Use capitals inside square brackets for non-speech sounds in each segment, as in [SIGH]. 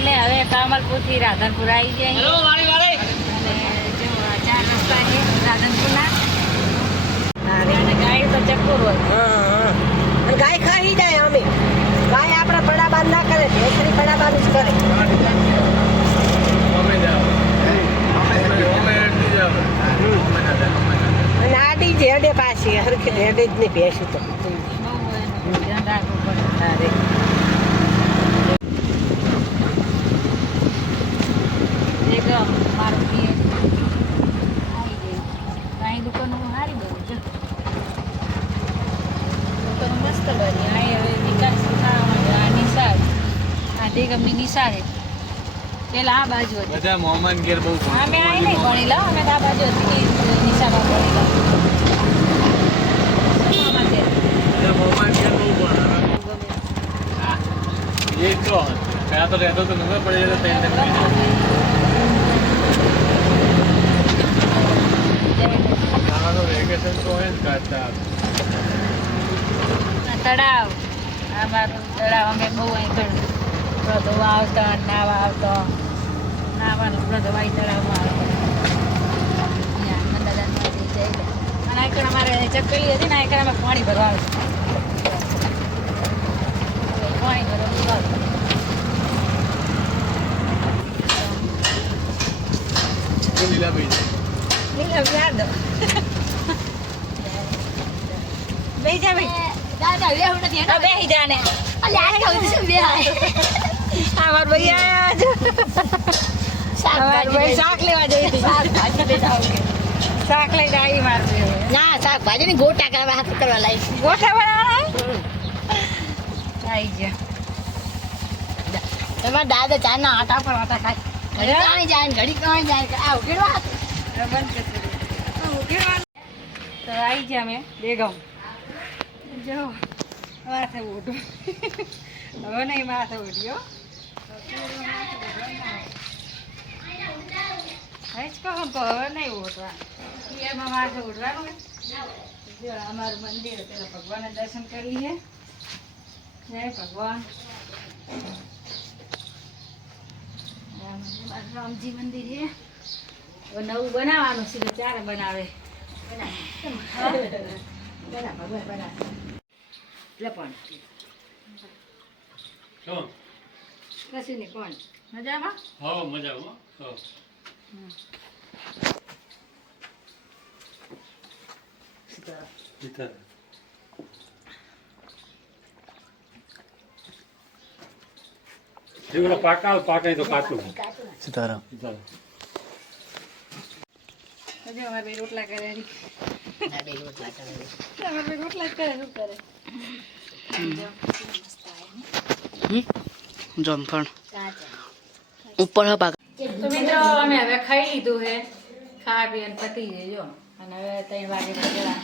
અમે હવે કામલપુરથી રાધનપુર આવી ગયા હેલો વાળી વાળી. અને જો ચાર રસ્તા છે રાધનપુરના. અને ગાય તો ચક્કુર હોય. હા હા. અને ગાય ખાઈ જાય અમે. ગાય આપણા પડાબાદ ના કરે ભેંસરી પડાબાદ જ કરે. અમે જાઓ અમે અમે એટલી જાઓ અમે ના જાઓ અમે ના જાઓ અને આડી જ હેડે પાછી હરખી હેડે જ નહીં ભેંસી તો બહુ એનું ધ્યાન રાખવું પડે તારે એક મારું પીએ આવી ગઈ અહીં દુકાનો સારી બની છે દુકાનો મસ્ત બની અહીં હવે વિકાસ થવા માંડ્યો આ નિશાળ આ તે છે. પેલા આ બાજુ હતી. બધા મોહમ્મદ ઘેર બહુ અમે અહીં નહીં ભણેલા અમે આ બાજુ હતી નિશામાં ભણેલા તો ત્યાં તો રહેતો તો નંબર પડી જતો ત્રણ ત્રણ તો તો તળાવ. અમારું તળાવ અમે બહુ અહીં ધોવા આવતા નાવા આવતા નાવાનું ધોવાઈ તળાવમાં ચડાવવા આવતો અને આ કણ અમારે ચકલી હતી ને આ કણ અમે પાણી ભરવા આવતું પાણી ભરવા આવતું [LAUGHS] બેજા ભાઈ. લીલા વ્યાર દો બેહી જા ભાઈ હા, બેહી જા ને અમાર ભાઈ આયા છે. અમાર ભાઈ શાક લેવા જઈ હતી. શાક લઈને આવી માર ભાઈ. ના શાકભાજી ની ગોટા કરવા હાથ કરવા લાવી બનાવવાના? આવી ગયા. તમારા દાદા ચા ના આટા પર આટા ખાય. ઘડી જાય ઘડી કાણી જાય આ ઉકેડવા. હા, ઉકેલવાનું. તો આવી ગયા અમે બેગમ. જો માથે ઉઠો હવે નહીં માથે ઉઠ્યો કહું કહો હવે નહીં ઉઠવા એમાં માથે ઉઠવાનું જો, અમારું મંદિર પેલા ભગવાનના દર્શન કરીએ જય ભગવાન. રામજી મંદિર છે. નવું બનાવવાનું છે, તો ત્યારે બનાવે. બનાવે. ભગવાન બના લે પણ શું? કશું નહીં કોણ? મજામાં? હો મજા હો પાકા પાકે તો કાચું સીતારામ. અમારે રોટલા કરે રોટલા કરે. રોટલા કરે શું કરે? જમફળ. ઉપર હા પાક તો મિત્રો અમે હવે ખાઈ લીધું હે ખા પી અને પતી જજો અને હવે ત્રણ વાગે નીકળ્યા.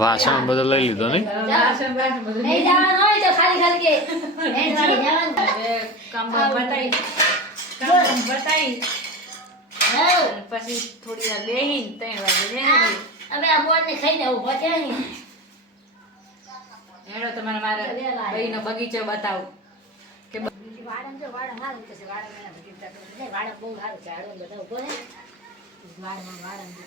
વાસણ બધું લઈ લીધો ને વાસણ વાસણ બધું નહીં જવાનું હોય તો ખાલી ખાલી કે હેડ વાળી જવાનું. હવે કામ બતાઈ કામ બતાઈ પછી થોડી વાર બેહીને ત્રણ વાગે બેહી હવે આ બોલ ને ખાઈને ઊભા થયા ને. હેડો તમારે મારા ભાઈનો બગીચો બતાવો. કે બ- છે વાડ હાલ કે છે મેળા બધી તો નહીં, વાળા બહુ સારું છે હાડો ને બધા ઊભો છે વાળામાં વાળા ને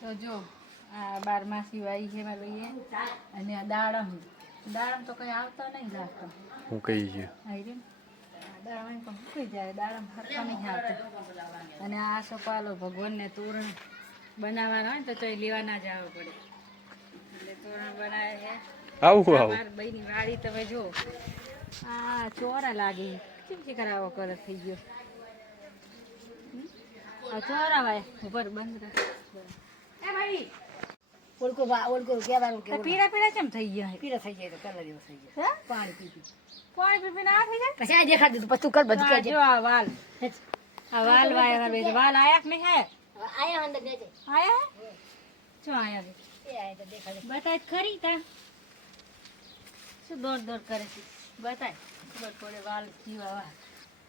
તો જો આ બારમાસી વાઈ છે મારા લઈએ અને આ દાડમ. દાડમ તો કઈ આવતા નહીં લાગતો. હું કઈ છે. દાડમ પણ સુકાઈ જાય દાડમ હરખા નહીં આવતા. અને આ સોપાલો ભગવાનને તોરણ બનાવવાના હોય ને તો તોય લેવા ના જવું પડે. એટલે તોરણ બનાવે છે. આવું આવું. ભાઈની વાડી તમે જો આ ચોરા લાગે. કેમ કે કરાવો કલર થઈ ગયો. આ ચોરા ભાઈ ઉપર બંધ રાખ. એ ભાઈ! ઓળકો બા- ઓળકો કહેવાનું કે પીળા પીળા કેમ થઈ ગયા? પીળો થઈ જાય તો કલર એવો થઈ જાય પાણી પી પી. પાણી પી પીને આ થઈ જાય? પછી આ દેખાડી દીધું પછી તું કર બધું આ જો આ વાલ. આ વાલ વાય વાલ આયા કે નહીં હે આયા અંદર કહેજે. આયા જો આયા એ આયા તો દેખાડે. બતાય ખરી તા. શું દોડ દોડ કરે છે? બતાય. ખબર પડે વાલ જીવા વાલ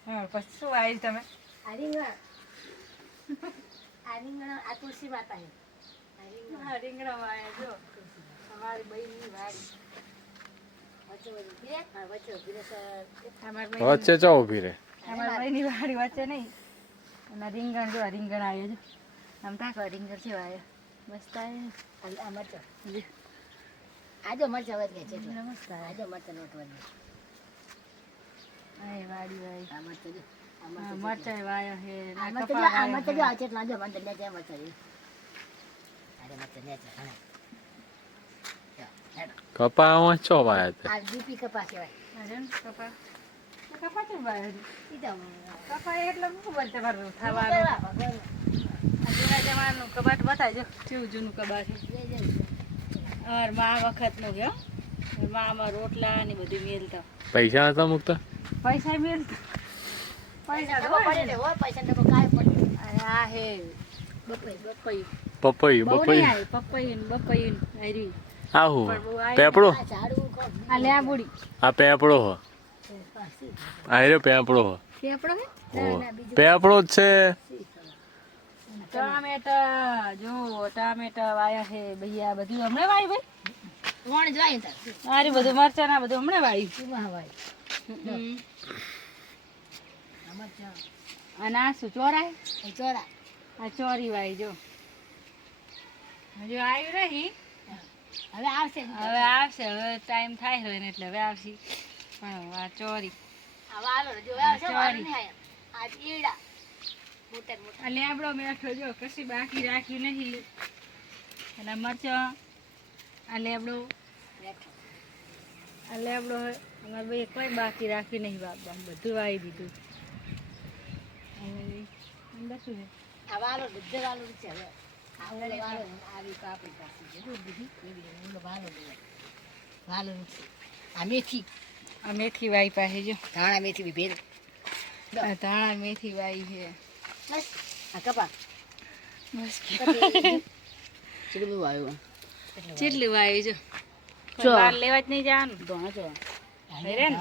હા પછી શું આવી તમે? આ રીંગણ. આ રીંગણ આ તુલસી માતા હા. રીંગણા. વાયા જો. અમારી બહેનની વાડી વચ્ચે ચો ઊભી રે. અમારી બહેન વાડી વચ્ચે નહીં. અને રીંગણ જો રીંગણ આવ્યો છે આમ તાકો રીંગણ છે આવ્યો મસ્ત આવ્યો મરચાં. આજો મરચાં વધી ગયા છે. મસ્ત આજો મરચા નોટ વધી ગયા. વાડી વાડી આ મરચાં જો. મરચાં વાયો હે આ મરચાં જો, કપા આ વાયો મરચાં છે. જો, આ ચેટલા જો, મરચાં લે છે, આ અરે મરચાં લે છે, ઘણા. જો, હેડો. કપામાં ચો વાયા આ દીપી કપા કહેવાય. ને કપા કપા છે? ઈ તો કપા એટલે શું બનતે મારું થવાનું જૂના જમાનાનું કબાટ બતાવજો કેવું જૂનું કબાટ લે, લે, લે. અમાર મા વખતનું છે હો. મા આમાં રોટલા ને બધું મેલતા પૈસા નતા મૂકતા પૈસા મેલતા પૈસા તો પડે ને. ને, હોય, પૈસાનો ડબ્બો કાંઈ પડે. આ હે બપઈ બપઈ નહીં આવી પપઈ ને બપઈ ને હારી. આહું પેપડો આ કોક આ લેબુડી આ પેપડો હો. આ રે પેપડો પેપડો હે હો. ના, બીજું. પેપડો જ છે. ટામેટા જો ટામેટા વાયા છે. ભૈયા બધું હમણાં વાય ભાઈ? વણ જાય તાર. મારી બધું મરચા ના બધું હમણાં વાય. મરચાં. અને આ શું ચોરાય? ચોરા. આ ચોરી વાય જો. હજુ આવ્યું નહીં હવે આવશે. હવે આવશે હવે ટાઈમ થાય હોય એટલે હવે આવશે. પણ આ ચોરી. લેબડો મેઠો જો કશી બાકી રાખ્યું નહીં. અને મરચાં. આ લેબડો. આ લેબડો અમારે ભાઈ કોઈ બાકી રાખ્યું નહીં બાપ. બધું વાવી દીધું. અંદર શું છે. આ વાલો બધે વાલો છે હવે. આવી પાપડી પાસે છે. વાલો વાલો. આ મેથી. આ મેથી વાઈ પાસે જો. ધાણા મેથી બી ભેર આ ધાણા મેથી વાઈ છે. બસ. આ કપા. બસ. કેટલું બહુ કેટલું કેટલી જો. જો. બહાર લેવા જ નહીં જવાનું. ધોણા જો રે ને.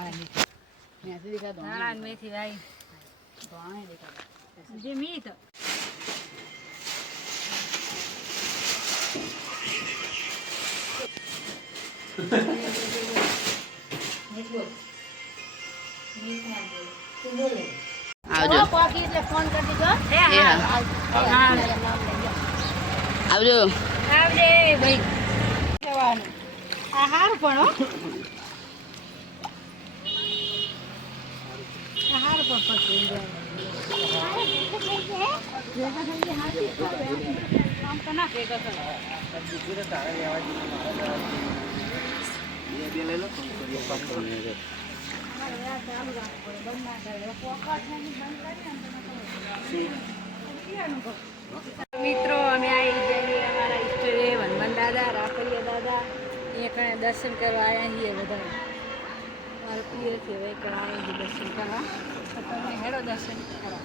ધાણા મેથી. વાઈ. ધોણા જે મી તો Thank પાકી કરી હા. આવજો આવજે ભાઈ જવાનું આ હારું પણ હો આ પણ પછી આમ તો ના ભેગો થયો મિત્રો, અમે આવી જઈએ અમારા ઈષ્ટદેવ હનુમાન દાદા રાખડીયા દાદા, અહીંયા કણે દર્શન કરવા આવ્યા છીએ બધા મારું પ્રિય કહેવાય કે આવ્યા છીએ દર્શન કરવા. તો તમે હેડો દર્શન કરવા.